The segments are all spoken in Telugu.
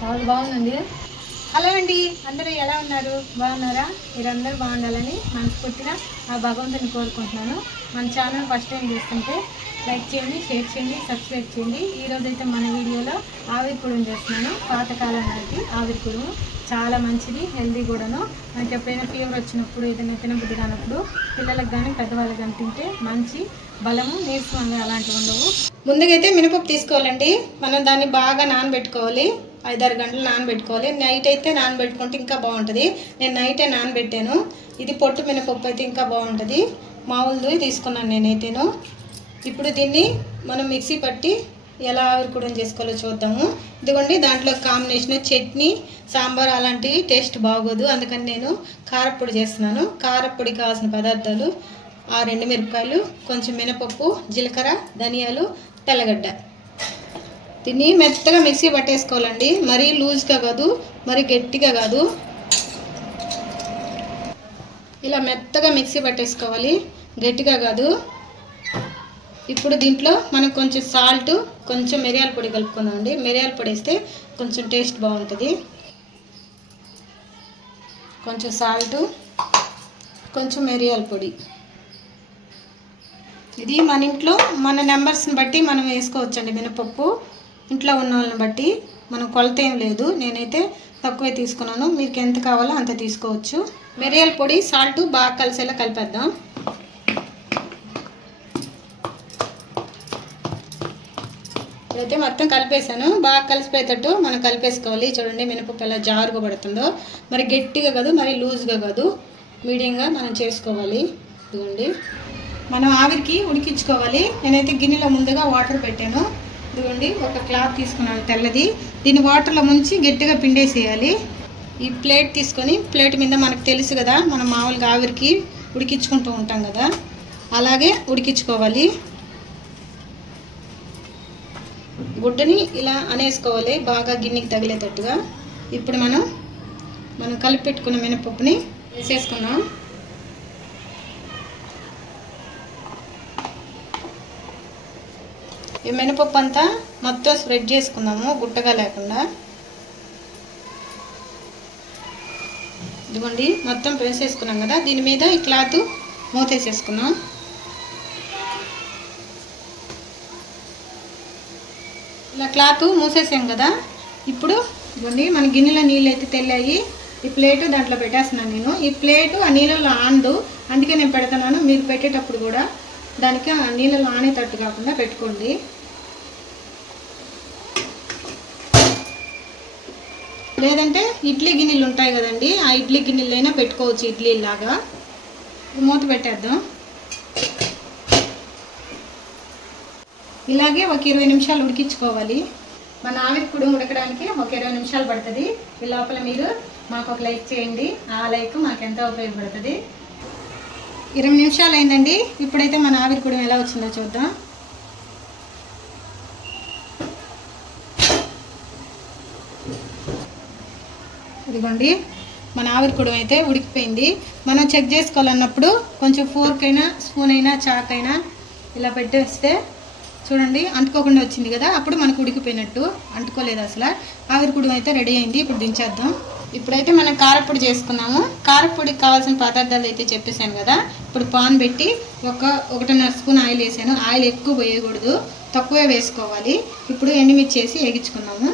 చాలా బాగుందండి. హలో అండి, అందరూ ఎలా ఉన్నారు? బాగున్నారా? మీరందరూ బాగుండాలని మనస్ఫూర్తిగా ఆ భగవంతుని కోరుకుంటున్నాను. మన ఛానల్ ఫస్ట్ టైం చూస్తుంటే లైక్ చేయండి, షేర్ చేయండి, సబ్స్క్రైబ్ చేయండి. ఈరోజైతే మన వీడియోలో ఆవిరి కుడుము చేస్తున్నాను. పాతకాలం నాటి ఆవిరి కుడుము చాలా మంచిది, హెల్దీ కూడాను. మనకి ఎప్పుడైనా ఫీవర్ వచ్చినప్పుడు, ఏదైనా తినబుద్ధి కానప్పుడు పిల్లలకు కానీ పెద్దవాళ్ళకి కానీ తింటే మంచి బలము, నీరసం అలాంటివి ఉండవు. ముందుగా అయితే మినపప్పు తీసుకోవాలండి. మనం దాన్ని బాగా నానబెట్టుకోవాలి. 5-6 గంటలు నానబెట్టుకోవాలి. నైట్ అయితే నానబెట్టుకుంటే ఇంకా బాగుంటుంది. నేను నైటే నానబెట్టాను. ఇది పొట్టు మినపప్పు అయితే ఇంకా బాగుంటుంది. మామూలుది తీసుకున్నాను నేనైతేను. ఇప్పుడు దీన్ని మనం మిక్సీ పట్టి ఎలా ఆవిరి కుడుము చేసుకోవాలో చూద్దాము. ఇదిగోండి, దాంట్లో కాంబినేషన్ చట్నీ, సాంబార్ అలాంటివి టేస్ట్ బాగోదు. అందుకని నేను కారప్పొడి చేస్తున్నాను. కారప్పొడి కావాల్సిన పదార్థాలు 6 ఎండుమిరపకాయలు, కొంచెం మినపప్పు, జీలకర్ర, ధనియాలు, తెల్లగడ్డ. దీన్ని మెత్తగా మిక్సీ పట్టేసుకోవాలండి. మరీ లూజ్గా కాదు, మరీ గట్టిగా కాదు. ఇలా మెత్తగా మిక్సీ పట్టేసుకోవాలి, గట్టిగా కాదు. ఇప్పుడు దీంట్లో మనం కొంచెం సాల్ట్, కొంచెం మిరియాల పొడి కలుపుకుందామండి. మిరియాల పొడి వేస్తే కొంచెం టేస్ట్ బాగుంటుంది. కొంచెం సాల్ట్, కొంచెం మిరియాల పొడి. ఇది మన ఇంట్లో మన నెంబర్స్ని బట్టి మనం వేసుకోవచ్చండి. మినపప్పు ఇంట్లో ఉన్న వాళ్ళని బట్టి మనం కొలత ఏం లేదు. నేనైతే తక్కువే తీసుకున్నాను. మీకు ఎంత కావాలో అంత తీసుకోవచ్చు. మిరియాల పొడి, సాల్ట్ బాగా కలిసేలా కలిపేద్దాం. అయితే మొత్తం కలిపేసాను. బాగా కలిసిపోయేటట్టు మనం కలిపేసుకోవాలి. చూడండి మినపప్పు ఎలా జారుగా పడుతుందో. మరి గట్టిగా కాదు, మరి లూజ్గా కాదు, మీడియంగా మనం చేసుకోవాలి. ఇదిగోండి, మనం ఆవిరికి ఉడికించుకోవాలి. నేనైతే గిన్నెలో ముందుగా వాటర్ పెట్టాను. ఇదిగోండి, ఒక క్లాత్ తీసుకున్నాను తెల్లది. దీన్ని వాటర్లో ముంచి గట్టిగా పిండేసేయాలి. ఈ ప్లేట్ తీసుకొని, ప్లేట్ మీద మనకు తెలుసు కదా, మనం మామూలుగా ఆవిరికి ఉడికించుకుంటూ ఉంటాం కదా, అలాగే ఉడికించుకోవాలి. గుడ్డని ఇలా అనేసుకోవాలి బాగా గిన్నెకి తగిలేటట్టుగా. ఇప్పుడు మనం కలిపి పెట్టుకున్న మినపప్పుని వేసేసుకున్నాం. ఈ మినపప్పు అంతా మొత్తం స్ప్రెడ్ చేసుకుందాము, గుట్టగా లేకుండా. ఇదిగోండి, మొత్తం వేసేసుకున్నాం కదా. దీని మీద ఈ క్లాత్ మూతేసేసుకున్నాం. ఇలా క్లాత్ మూసేసాం కదా. ఇప్పుడు ఇదిగోండి, మన గిన్నెలో నీళ్ళు అయితే తెల్లాయి. ఈ ప్లేటు దాంట్లో పెట్టేస్తున్నాను నేను. ఈ ప్లేటు ఆ నీళ్ళలో ఆనదు, అందుకే నేను పెడుతున్నాను. మీరు పెట్టేటప్పుడు కూడా దానికి ఆ నీళ్ళలో ఆనేటట్టు కాకుండా పెట్టుకోండి. లేదంటే ఇడ్లీ గిన్నెలు ఉంటాయి కదండి, ఆ ఇడ్లీ గిన్నెలైనా పెట్టుకోవచ్చు, ఇడ్లీ లాగా. మూత పెట్టేద్దాం. ఇలాగే ఒక 20 నిమిషాలు ఉడికించుకోవాలి. మన ఆవిరి కుడుము ఉడకడానికి ఒక 20 నిమిషాలు పడుతుంది. ఈ లోపల మీరు మాకు ఒక లైక్ చేయండి. ఆ లైక్ మాకు ఎంతో ఉపయోగపడుతుంది. 20 నిమిషాలు అయిందండి. ఇప్పుడైతే మన ఆవిరి కుడుము ఎలా వచ్చిందో చూద్దాం. ఇదిగోండి, మన ఆవిరి కుడుము అయితే ఉడికిపోయింది. మనం చెక్ చేసుకోవాలన్నప్పుడు కొంచెం ఫోర్క్ అయినా, స్పూన్ అయినా, చాక్ అయినా ఇలా పెట్టేస్తే చూడండి అంటుకోకుండా వచ్చింది కదా, అప్పుడు మనకు ఉడికిపోయినట్టు. అంటుకోలేదు అసలు. ఆవిరి కుడుము అయితే రెడీ అయింది. ఇప్పుడు దించేద్దాం. ఇప్పుడైతే మనం కారప్పొడి చేసుకున్నాము. కారప్పొడికి కావాల్సిన పదార్థాలు అయితే చెప్పేశాను కదా. ఇప్పుడు పాన్ పెట్టి 1.5 స్పూన్ ఆయిల్ వేసాను. ఆయిల్ ఎక్కువ వేయకూడదు, తక్కువే వేసుకోవాలి. ఇప్పుడు ఎండుమిర్చి వేసి వేగించుకున్నాము.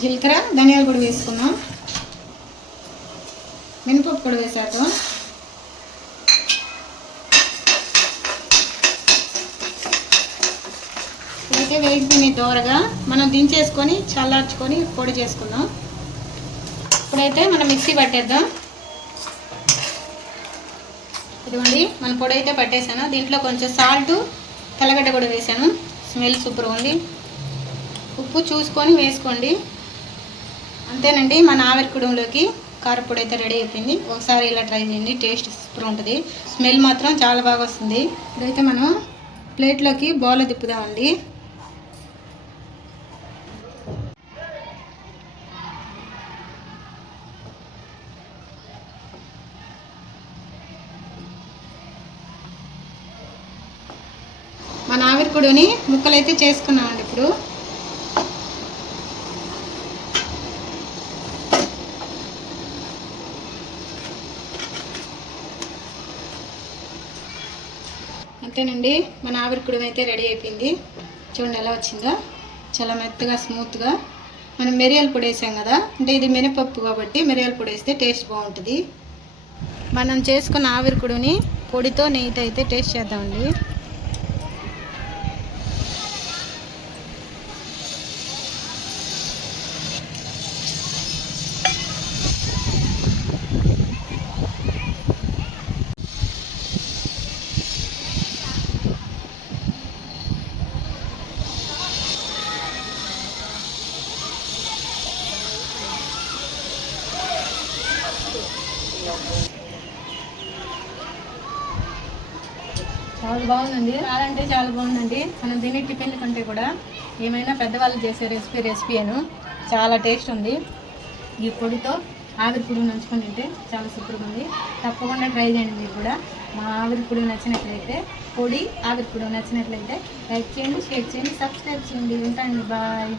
జీలకర్ర, ధనియాలు కూడా వేసుకున్నాం. మినపప్పు కూడా వేసేద్దాం. అయితే వేగిపోయినాయి దోరగా. మనం దించేసుకొని చల్లార్చుకొని పొడి చేసుకుందాం. ఇప్పుడైతే మనం మిక్సీ పట్టేద్దాం. ఇదిగోండి, మన పొడి అయితే పట్టేసాను. దీంట్లో కొంచెం సాల్ట్, తెల్లగడ్డ కూడా వేసాను. స్మెల్ సూపర్గా ఉంది. ఉప్పు చూసుకొని వేసుకోండి. అంతేనండి, మన ఆవిరి కుడుములోకి కారపొడి అయితే రెడీ అయిపోయింది. ఒకసారి ఇలా ట్రై చేయండి, టేస్ట్ సూపర్ ఉంటుంది. స్మెల్ మాత్రం చాలా బాగా వస్తుంది. ఇదైతే మనం ప్లేట్లోకి బౌల్లో తిప్పుదామండి. మన ఆవిరి కుడుముని ముక్కలైతే చేసుకున్నామండి. ఇప్పుడు. అంతేనండి, మన ఆవిరికుడు అయితే రెడీ అయిపోయింది. చూడండి ఎలా వచ్చిందో, చాలా మెత్తగా స్మూత్గా. మనం మిరియాల పొడి వేసాం కదా, అంటే ఇది మినపప్పు కాబట్టి మిరియాల పొడి వేస్తే టేస్ట్ బాగుంటుంది. మనం చేసుకున్న ఆవిరికుడుని పొడితో నెయ్యితో అయితే టేస్ట్ చేద్దామండి. చాలా బాగుందండి, చాలా అంటే చాలా బాగుందండి. మనం తినే టిఫిన్ కంటే కూడా ఏమైనా పెద్దవాళ్ళు చేసే రెసిపీను చాలా టేస్ట్ ఉంది. ఈ పొడితో ఆవిరి పొడి నంచుకొని తింటే చాలా సూపర్గా ఉంది. తప్పకుండా ట్రై చేయండి మీరు కూడా. మా ఆవిరి పొడి నచ్చినట్లయితే, పొడి ఆవిరి పొడి నచ్చినట్లయితే లైక్ చేయండి, షేర్ చేయండి, సబ్స్క్రైబ్ చేయండి. ఉంటానండి, బాయ్.